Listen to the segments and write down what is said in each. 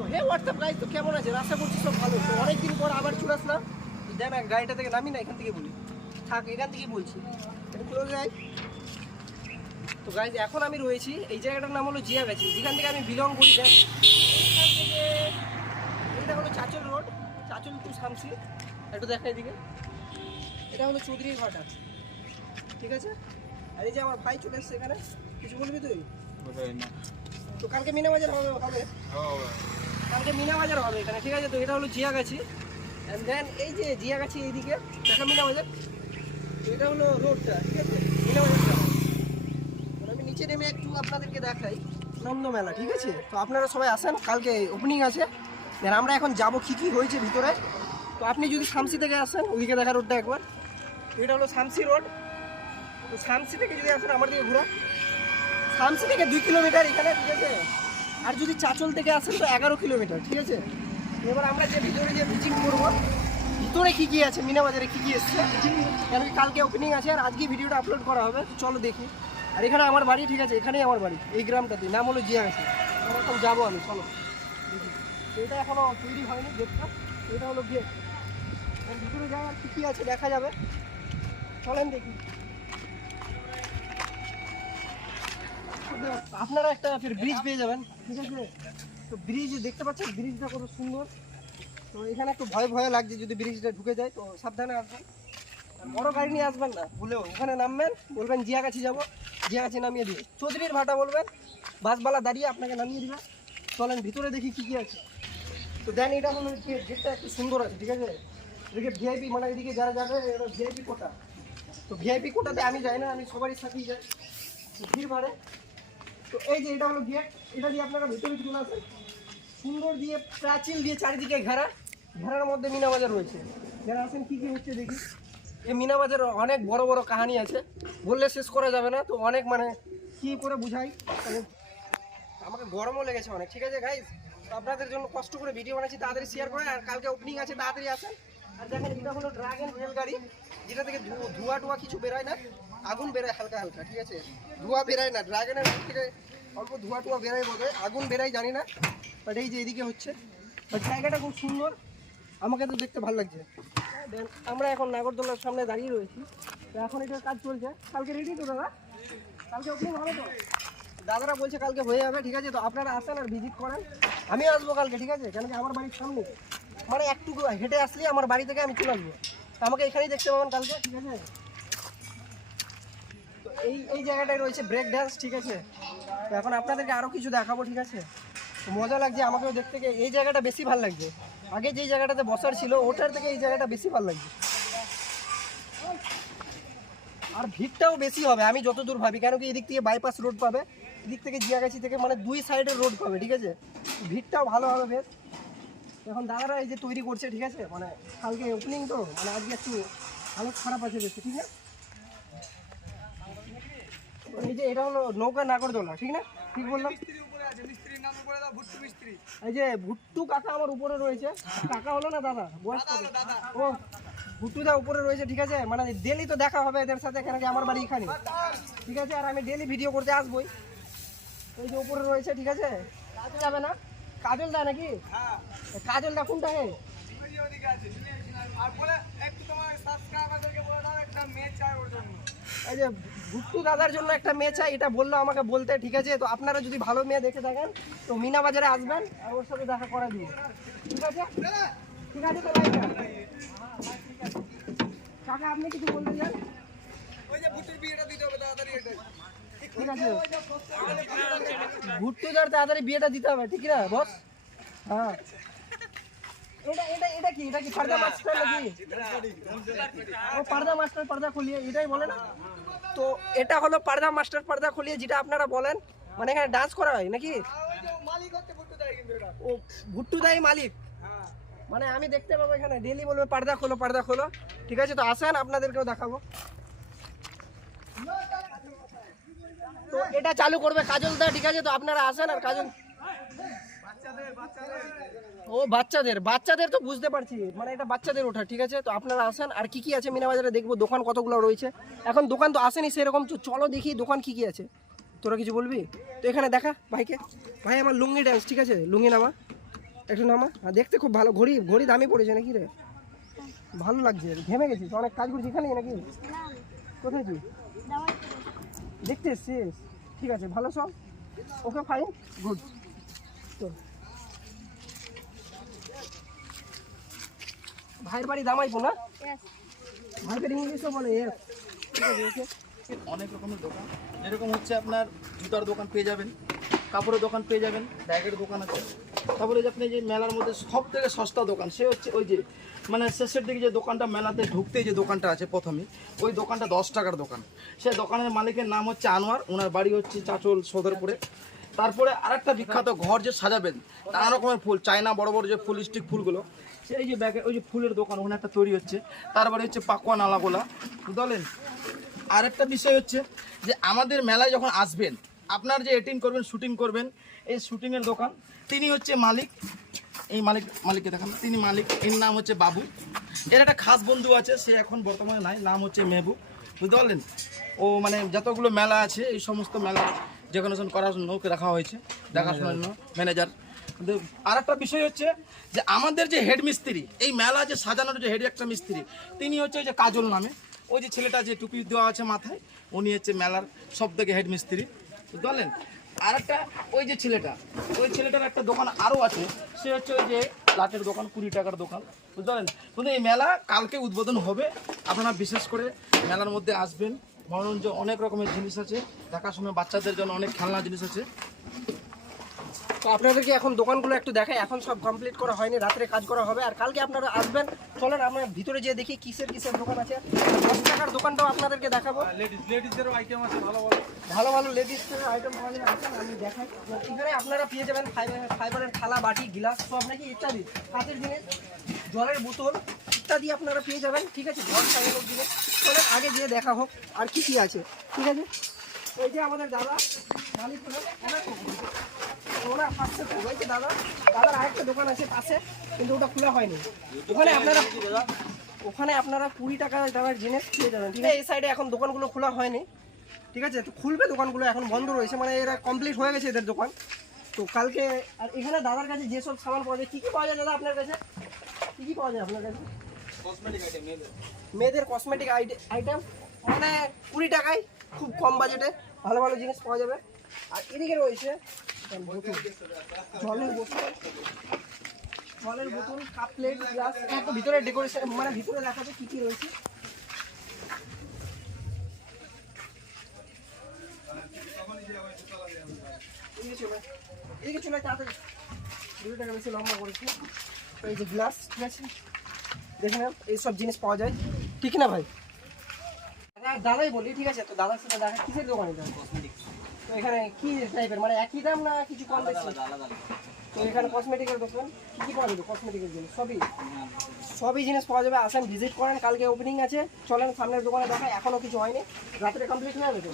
তো হে WhatsApp guys, তো কেমন আছে? আশা করছি সব ভালো। তো অনেকদিন পর আবার চলে আসলাম। দেখ গাড়িটা থেকে নামি না, এখান থেকে বলি থাক, এখান থেকেই বলছি, এটা খুলে যায়। তো গাইজ এখন আমি রয়েছি এই জায়গাটার নাম হলো জিয়াগাছি, যেখান থেকে আমি বিলং করি। দেখ এখান থেকে এটা হলো চাচল রোড, চাচল টু শামসি। একটু দেখা এদিকে, এটা হলো চৌধুরীর ভাটা, ঠিক আছে। আর এই যে আমার ভাই চলে এসছে এখানে, কিছু বলবি তুই? তো কালকে মিনা বাজার হবে, কালকে মিনা বাজার হবে এখানে, ঠিক আছে। তো এটা হলো জিয়াগাছি, অ্যান্ড দেন এই যে জিয়াগাছি এইদিকে দেখা মিনা বাজার, এটা হলো রোডটা, ঠিক আছে, মিনা বাজারটা। আমি নিচে নেমে একটু আপনাদেরকে দেখাই নন্দ মেলা, ঠিক আছে। তো আপনারা সবাই আসেন, কালকে ওপেনিং আছে। আর আমরা এখন যাব কী কী হয়েছে ভিতরে। তো আপনি যদি শামসি থেকে আসেন, ওইদিকে দেখা রোডটা একবার, এটা হলো শামসি রোড। তো শামসি থেকে যদি আসেন আমার দিকে ঘুরা, শামসি থেকে 2 কিলোমিটার এখানে, ঠিক আছে। আর যদি চাচল থেকে আসেন তো 11 কিলোমিটার, ঠিক আছে। এবার আমরা যে ভিতরে যে ভিজিট করবো, ভিতরে কী কী আছে, মিনা বাজারে কী কী এসছে, কেন কি কালকে ওপেনিং আছে আর আজকে ভিডিওটা আপলোড করা হবে। তো চলো দেখি। আর এখানে আমার বাড়ি, ঠিক আছে, এখানেই আমার বাড়ি, এই গ্রামটাতে, নাম হলো জিয়াগাছি। এখন যাবো আমি, চলো দেখি। তো এটা এখনও তৈরি হয়নি গেটটা, এটা হলো গেট। ভিতরে যাওয়ার আর কী কী আছে দেখা যাবে, চলেন দেখি। আপনারা একটা ফির ব্রিজ পেয়ে যাবেন, ঠিক আছে। তো ব্রিজ দেখতে পাচ্ছেন, ব্রিজটা কত সুন্দর। তো এখানে একটু ভয় ভয় লাগছে যদি ব্রিজটা ঢুকে যায়, তো সাবধানে আসবেন। আর বড় গাড়ি নিয়ে আসবেন না ভুলেও, ওখানে নামবেন, বলবেন জিয়াগাছি যাবো, জিয়াগাছি নামিয়ে দিবে। চৌধুরীর ভাটা বলবেন, বাসবালা দাঁড়িয়ে আপনাকে নামিয়ে দিবে। চলেন ভিতরে দেখি কী কী আছে। তো দেন এটা হলো গেটটা একটু সুন্দর আছে, ঠিক আছে। এদিকে ভিআইপি, মানে এদিকে যারা যাবে এটা ভিআইপি কোটা। তো ভিআইপি কোটাতে আমি যাই না, আমি সবারই সাথেই যাই, ভিড় ভাড়ে। তো এই যে এটা হলো গেট, এটা দিয়ে আপনারা ভিতরে চলে আসেন। সুন্দর দিয়ে প্রাচীন দিয়ে চারিদিকে ঘেরা, ঘেরার মধ্যে মিনা বাজার রয়েছে। যারা আসেন কী কী হচ্ছে দেখি। এই মিনা বাজার অনেক বড় বড় কাহিনী আছে, বললে শেষ করা যাবে না। তো অনেক মানে কী করে বুঝাই, আমাকে গরমও লেগেছে অনেক, ঠিক আছে গাইজ। তো আপনাদের জন্য কষ্ট করে ভিডিও বানাচ্ছি, তাড়াতাড়ি শেয়ার করে। আর কালকে ওপেনিং আছে, তাড়াতাড়ি আসেন। আর দেখেন এটা হলো ড্রাগন রেলগাড়ি, যেটা থেকে ধোঁয়া টোয়া কিছু বেরোয় না, আগুন বেরোয় হালকা হালকা, ঠিক আছে। ধোঁয়া বেরোয় না, ড্রাগনের থেকে অল্প ধোঁয়া টোয়া বেরোয় বোধ হয়, আগুন বেরোয় জানি না। বাট এই যে এদিকে হচ্ছে, বাট জায়গাটা খুব সুন্দর, আমাকে তো দেখতে ভালো লাগছে। দেন আমরা এখন নাগরদোলার সামনে দাঁড়িয়ে রয়েছি। তো এখন এটার কাজ চলছে, কালকে রেডি তো দাদা? কালকে ওপেনিং হবে তো? দাদারা বলছে কালকে হয়ে যাবে, ঠিক আছে। তো আপনারা আসেন আর ভিজিট করেন, আমি আসবো কালকে, ঠিক আছে। কেন কি আমার বাড়ির সামনে, মানে একটু হেঁটে আসলে আমার বাড়ি থেকে আমি চলে আসবো, তো আমাকে এখানেই দেখতে পাবেন কালকে, ঠিক আছে। তো এই জায়গাটায় রয়েছে ব্রেক ড্যান্স, ঠিক আছে। তো এখন আপনাদেরকে আরও কিছু দেখাবো, ঠিক আছে। তো মজা লাগছে আমাকেও দেখতে, এই জায়গাটা বেশি ভালো লাগছে। আগে যেই জায়গাটাতে বসার ছিল ওটার থেকে এই জায়গাটা বেশি ভালো লাগছে, আর ভিড়টাও বেশি হবে আমি যতদূর ভাবি। কেন কি এদিক থেকে বাইপাস রোড পাবে, এদিক থেকে জিয়াগাছি থেকে, মানে 2 সাইডের রোড পাবে, ঠিক আছে। ভিড়টাও ভালো হবে বেশ। এখন দাদারা এই যে তৈরি করছে, ঠিক আছে, মানে কালকে ওপেনিং তো, মানে আজকে একটু হালত খারাপ আছে বেশি, ঠিক আছে। এই যে এটা হলো নৌকা নাগরদোলা, ঠিক না? ঠিক বললাম? এই যে ভুট্টু কাকা আমার উপরে রয়েছে, কাকা হলো না দাদা, বয়স ও ভুট্টুদা উপরে রয়েছে, ঠিক আছে। মানে ডেলি তো দেখা হবে এদের সাথে, কেন কি আমার বাড়ি এখানে, ঠিক আছে। আর আমি ডেলি ভিডিও করতে আসবোই। এই যে উপরে রয়েছে, ঠিক আছে। যাবে না কাজল দা নাকি? কাজল দা কোনটা? এই যে ভুট্টু দাদার জন্য একটা মেয়ে চাই, এটা বললো আমাকে বলতে, ঠিক আছে। তো আপনারা যদি ভালো মেয়ে দেখে থাকেন তো মিনা বাজারে আসবেন আর ওর সাথে দেখা করা দিন, ঠিক আছে। ঠিক আছে তো ভাই, কাকা আপনি কিছু বলতে চান? ঠিক আছে, ভুট্টুদার তাড়াতাড়ি বিয়েটা দিতে হবে, ঠিক না বস? হ্যাঁ। এটা কি পর্দা মাস্টার নাকি? ও পর্দা মাস্টার, পর্দা খুলিয়ে, এটাই বলে না? তো এটা হলো পর্দা মাস্টার, পর্দা খুলিয়ে, যেটা আপনারা বলেন, মানে এখানে ডান্স করা হয় নাকি? ও ভুট্টুদাই মালিক, মানে আমি দেখতে পাবো এখানে ডেলি বলবে পর্দা খোলো, পর্দা খোলো, ঠিক আছে। তো আসেন আপনাদেরকেও দেখাবো। তো এটা চালু করবে কাজল দা, ঠিক আছে। তো আপনারা আসেন আর কাজল, ও বাচ্চাদের তো বুঝতে পারছি, মানে এটা বাচ্চাদের ওঠা, ঠিক আছে। তো আপনারা আসেন আর কি কি আছে মিনা বাজারে দেখবো, দোকান কতগুলো রয়েছে। এখন দোকান তো আসেনি সেরকম, তো চলো দেখি দোকান কি কি আছে। তোরা কিছু বলবি? তো এখানে দেখা ভাইকে, ভাই আমার লুঙ্গি ড্যান্স, ঠিক আছে, লুঙ্গি নামা। একটু নামা। আর দেখতে খুব ভালো, ঘড়ি ঘড়ি দামি পড়েছে নাকি রে? ভালো লাগছে, ঘেমে গেছিস, অনেক কাজ করছিস এখানে নাকি? কোথায় তুই দেখতে এসছিস? ঠিক আছে, ভালো সব, ওকে ফাইন, গুড। তো ভাইয়ের বাড়ি দামাইপুর না? ভাইয়ের ইংলিশও বলে ঠিক আছে, ওকে। অনেক রকমের দোকান, যেরকম হচ্ছে আপনার জুতার দোকান পেয়ে যাবেন, কাপড়ের দোকান পেয়ে যাবেন, ব্যাগের দোকান আছে। তারপরে যে আপনি যে মেলার মধ্যে সব থেকে সস্তা দোকান, সে হচ্ছে ওই যে মানে শেষের দিকে যে দোকানটা, মেলাতে ঢুকতেই যে দোকানটা আছে প্রথমে, ওই দোকানটা 10 টাকার দোকান। সেই দোকানের মালিকের নাম হচ্ছে আনোয়ার, ওনার বাড়ি হচ্ছে চাচল সদরপুরে। তারপরে আরেকটা বিখ্যাত ঘর যে সাজাবেন নানা রকমের ফুল, চায়না বড় বড় যে ফুল স্টিক ফুলগুলো, সেই যে ব্যাগে ওই যে ফুলের দোকান ওখানে একটা তৈরি হচ্ছে। তারপরে হচ্ছে পাকুয়া নালাগোলা, বুঝলেন। আরেকটা বিষয় হচ্ছে যে আমাদের মেলায় যখন আসবেন, আপনার যে এডিটিং করবেন, শুটিং করবেন, এই শুটিংয়ের দোকান, তিনি হচ্ছে মালিক। এই মালিককে দেখান, তিনি মালিক, এর নাম হচ্ছে বাবু। এর একটা খাস বন্ধু আছে, সে এখন বর্তমানে নাই, নাম হচ্ছে মেহবুব, বুঝতে পারলেন। ও মানে যতগুলো মেলা আছে, এই সমস্ত মেলা ডেকোরেশন করার জন্য ওকে রাখা হয়েছে, দেখাশোনার জন্য, ম্যানেজার। কিন্তু আরেকটা বিষয় হচ্ছে যে আমাদের যে হেড মিস্ত্রি, এই মেলা যে সাজানোর যে হেড একটা মিস্ত্রি, তিনি হচ্ছে ওই যে কাজল নামে, ওই যে ছেলেটা যে টুপি দেওয়া আছে মাথায়, উনি হচ্ছে মেলার সব থেকে হেড মিস্ত্রি, বুঝতে পারলেন। আর একটা ওই যে ছেলেটা, ওই ছেলেটার একটা দোকান আরও আছে, সে হচ্ছে ওই যে লাটের দোকান, 20 টাকার দোকান, বুঝতে পারলেন। কিন্তু এই মেলা কালকে উদ্বোধন হবে, আপনারা বিশেষ করে মেলার মধ্যে আসবেন। মনোরঞ্জন অনেক রকমের জিনিস আছে, দেখাশোনা বাচ্চাদের জন্য অনেক খেলনা জিনিস আছে। তো আপনাদেরকে এখন দোকানগুলো একটু দেখাই, এখন সব কমপ্লিট করা হয়নি, রাত্রে কাজ করা হবে। আর কালকে আপনারা আসবেন, চলেন আমরা ভিতরে যেয়ে দেখি কিসের কিসের দোকান আছে। 10 টাকার দোকানটাও আপনাদেরকে দেখাবো। লেডিসদেরও আইটেম আছে, ভালো ভালো ভালো লেডিসের আইটেম পাওয়া যাবে, আসেন আমি দেখাই। এখানে আপনারা পেয়ে যাবেন ফাইবারের থালা, বাটি, গ্লাস সব নাকি ইত্যাদি, কাঁচের জিনিস, জলের বোতল ইত্যাদি আপনারা পেয়ে যাবেন, ঠিক আছে। ঘর সাজানোর জিনিস, চলেন আগে যেয়ে দেখা হোক আর কি কি আছে, ঠিক আছে। এই যে আমাদের দাদা মালিক হলো, ওনার পাশে রয়েছে দাদার আরেকটা দোকান আছে পাশে, কিন্তু ওটা খোলা হয়নি। ওখানে আপনারা 20 টাকার জিনিস পেয়ে যাবেন, ঠিক আছে। এই সাইডে এখন দোকানগুলো খোলা হয়নি, ঠিক আছে। তো খুলবে দোকানগুলো, এখন বন্ধ রয়েছে, মানে এরা কমপ্লিট হয়ে গেছে এদের দোকান। তো কালকে আর এখানে দাদার কাছে যেসব সামান পাওয়া যায়, কী কী পাওয়া যায় দাদা আপনার কাছে? কী কী পাওয়া যায় আপনার কাছে? কসমেটিক আইটেম, মেয়েদের কসমেটিক আইটেম, মানে 20 টাকায় খুব কম বাজেটে ভালো ভালো জিনিস পাওয়া যাবে। আর এদিকে রয়েছে জলের বোতল, কাপ প্লেট, গ্লাস, একটু ভিতরে ডেকোরেশন, মানে ভিতরে দেখাবে কী কী রয়েছে। এদিকে চলে তাড়াতাড়ি, 2 টাকা বেশি লম্বা করেছি। এই যে গ্লাস, ঠিক আছে, দেখে নেন এইসব জিনিস পাওয়া যায়, ঠিক না ভাই? দাদাই বলি, ঠিক আছে। তো দাদার সাথে দেখা, কিসের দোকান এটা? তো এখানে কি টাইপের, মানে একই দাম না কিছু কম বেশি? তো এখানে কসমেটিকের দোকান, কী কী পাওয়া যাবে কসমেটিকের জিনিস? সবই জিনিস পাওয়া যাবে, আসেন ভিজিট করেন, কালকে ওপেনিং আছে। চলেন সামনের দোকানে দেখায়, এখনও কিছু হয়নি, রাত্রে কমপ্লিট হয়ে যাবে তো,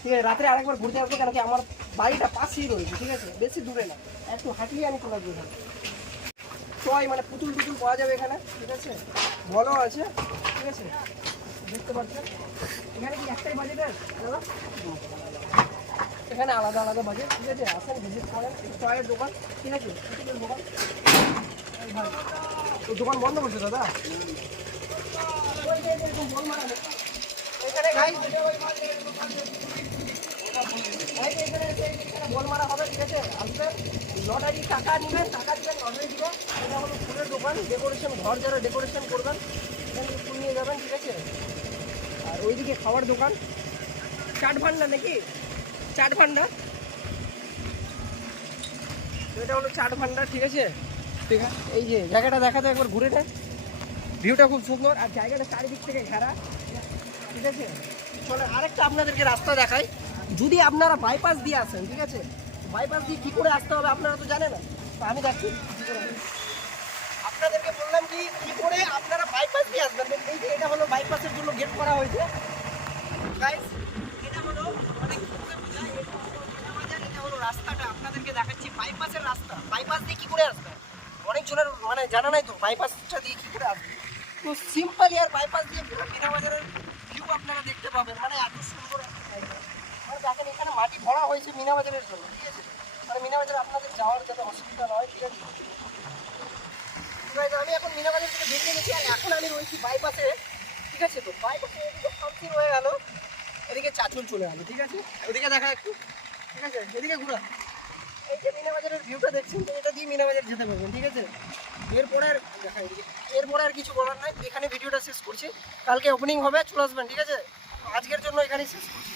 ঠিক আছে। রাত্রে আরেকবার ঘুরতে আসবো, কেন কি আমার বাড়িটা পাশেই রয়েছে, ঠিক আছে, বেশি দূরে না, একটু হাঁটলেই আমি চলে আসবো এখানে। টয় মানে পুতুল টুতুল পাওয়া যাবে এখানে, ঠিক আছে, বলও আছে, ঠিক আছে, দেখতে পাচ্ছেন। এখানে কি একটাই বাজেটের দাদা? এখানে আলাদা আলাদা বাজেট, ঠিক আছে। আসেন ভিজিট করেন, টয়ের দোকান, ঠিক আছে, পুতুলের দোকান। তো দোকান বন্ধ করছে দাদা? এখানে গাই এখানে বল মারা হবে, ঠিক আছে। আসবেন, লটারি টাকা নেবেন, টাকা দিবেন, লটারি দিবেন। এটা হলো ফুলের দোকান, ডেকোরেশন, ঘর যারা ডেকোরেশন করবেন এখান থেকে ফুল নিয়ে যাবেন, ঠিক আছে। আর ওইদিকে খাওয়ার দোকান, চাট ভান্ডার নাকি, চাট ভান্ডার, এটা হলো চাট ভান্ডার, ঠিক আছে। ঠিক আছে, এই যে জায়গাটা দেখাতে একবার ঘুরে নেন, ভিউটা খুব সুন্দর, আর জায়গাটা চারিদিক থেকে ঘেরা, ঠিক আছে। চলে আরেকটা আপনাদেরকে রাস্তা দেখাই, যদি আপনারা বাইপাস দিয়ে আসেন, ঠিক আছে, বাইপাস দিয়ে কী করে আসতে হবে আপনারা তো জানেন না, তো আমি দেখছি আপনাদেরকে বললাম কি কী করে আপনারা বাইপাস দিয়ে আসবেন। এই যে এটা হলো বাইপাসের জন্য গেট করা হয়েছে, গাইস। এটা হলো মানে এটা হলো রাস্তাটা আপনাদেরকে দেখাচ্ছি, বাইপাসের রাস্তা। বাইপাস দিয়ে কী করে আসবেন অনেকজনের মানে জানা নাই, তো বাইপাসটা দিয়ে কী করে আসবেন। তো সিম্পলি আর বাইপাস দিয়ে পুরো মিনা বাজারের ভিউ আপনারা দেখতে পাবেন, মানে এত সুন্দর একটা জায়গা। মানে দেখেন এখানে মাটি ভরা হয়েছে মিনা বাজারের জন্য, ঠিক আছে। মানে মিনা বাজারে আপনাদের যাওয়ার যাতে অসুবিধা নয়, ঠিক আছে? Guys, আমি এখন মিনা বাজার থেকে বেরিয়ে গেছি আর এখন আমি রয়েছি বাইপাসে, ঠিক আছে? তো বাইপাসে এদিকে শান্তি রয়ে গেল, এদিকে চাচুল চলে গেল, ঠিক আছে? ওদিকে দেখা একটু, ঠিক আছে? এদিকে ঘুরা। এই যে মিনা বাজারের ভিউটা দেখছেন, তো এটা দিয়ে মিনা বাজার যেতে পারবেন, ঠিক আছে? এরপরে আর দেখা এরপরে আর কিছু বলার নাই, এখানে ভিডিওটা শেষ করছি। কালকে ওপেনিং হবে, চলে আসবেন, ঠিক আছে? আজকের জন্য এখানেই শেষ করছি।